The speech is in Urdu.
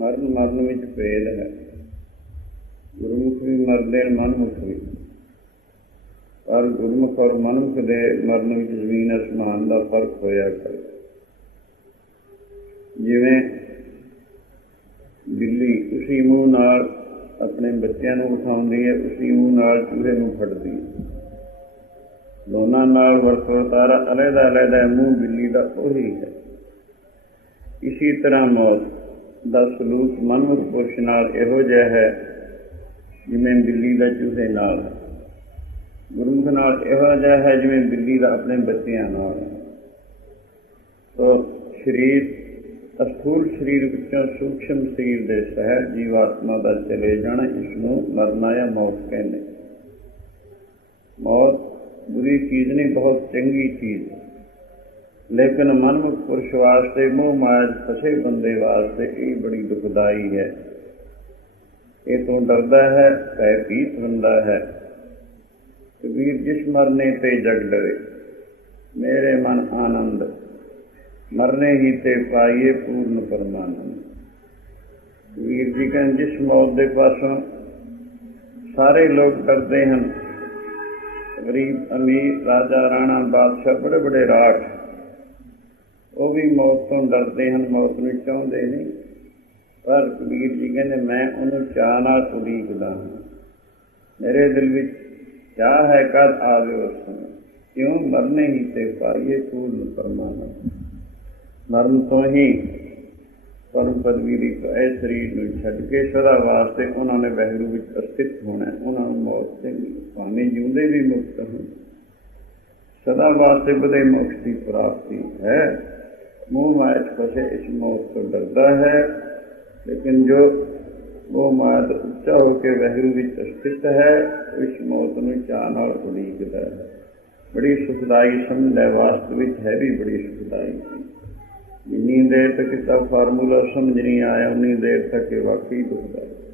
ਮਰਨ ਮਰਨ ਵਿੱਚ ਭੇਦ ਹੈ ਗੁਰਮੁਖ ਵੀ ਮਰਦੇ ਨੇ ਮਨਮੁਖ ਵੀ ਪਰ ਗੁਰਮੁਖ ਔਰ ਮਨਮੁਖ ਦੇ ਮਰਨ ਵਿੱਚ ਜ਼ਮੀਨ ਅਸਮਾਨ ਦਾ ਫਰਕ ਹੋਇਆ ਕਰ ਜਿਵੇਂ ਬਿੱਲੀ ਉਸੇ ਮੂੰਹ ਨਾਲ ਆਪਣੇ ਬੱਚਿਆਂ ਨੂੰ ਉਠਾਉਂਦੀ ਹੈ ਉਸੇ ਮੂੰਹ ਨਾਲ ਚੂਹੇ ਨੂੰ ਫੜਦੀ ਹੈ ਦੋਨਾਂ ਨਾਲ ਤਾਰਾ ਅਲੇਦਾ ਅਲੇਦਾ ਮੂੰਹ ਬਿੱਲੀ ਦਾ ਉਹੀ ਹੈ ਇਸੇ ਤਰ੍ਹਾਂ ਮੌਤ ਦਾ ਸਲੂਕ ਮਨੁੱਖ ਪੁਰਸ਼ ਨਾਲ ਇਹੋ ਜਿਹਾ ਹੈ ਜਿਵੇਂ ਬਿੱਲੀ ਦਾ ਚੂਹੇ ਨਾਲ ਦੇ ਨਾਲ ਇਹੋ ਜਿਹਾ ਹੈ ਜਿਵੇਂ ਬਿੱਲੀ ਦਾ ਆਪਣੇ ਬੱਚਿਆਂ ਨਾਲ ਤੋ ਸਰੀਰ ਅਸਥੂਲ ਸਰੀਰ ਵਿੱਚੋਂ ਸੂਖਮ ਸਰੀਰ ਦੇ ਸਹਿਰ ਜੀਵਾਤਮਾ ਦਾ ਚਲੇ ਜਾਣਾ ਇਸ ਨੂੰ ਮਰਨਾ ਜਾਂ ਮੌਤ ਕਹਿੰਦੇ ਮੌਤ ਬੁਰੀ ਚੀਜ਼ ਨਹੀਂ ਬਹੁਤ ਚੰਗੀ ਚੀਜ਼ ਹੈ لیکن من پرش واسطے موہ مائل پسے بندے واسطے یہ بڑی دکھدائی ہے یہ تو ڈردا ہے ڈردیت بنتا ہے کبھی جس مرنے پہ جگ ڈرے میرے من آنند مرنے ہی تے پائیے پورن پرمانند جی کہ جس موت دے پاسوں سارے لوگ ڈرتے ہیں غریب امیر راجا را بادشاہ بڑے بڑے راٹ وہ بھی موت کو ڈرتے ہیں موت نہیں چاہتے ہیں پر کبھی جی کہ میں انہوں چا نہ کوری گلا ہوں میرے دل میں چا ہے کر آگے کیوں مرنے ہی پہ پائیے پرمان مرن تو ہی پرم پدوی شریر کو چڈ کے سدا واستے انہوں نے بہلو بھی پرستھ ہونا انہوں نے موت سے پانی جیوے بھی مکت ہوں سدا واسطے بھے مک کی پراپتی ہے موہ مائز پسے اس موت کو ڈرتا ہے لیکن جو وہ مائد اچا ہو کے وحرو بھی است ہے اس موت میں اور اڑیقتا ہے بڑی سکھدائی سمجھ ہے واسط ہے بھی بڑی سکھدائی جنی دیر تک تب فارمولہ سمجھ نہیں آیا اُنی دیر تک واقعی کرتا ہے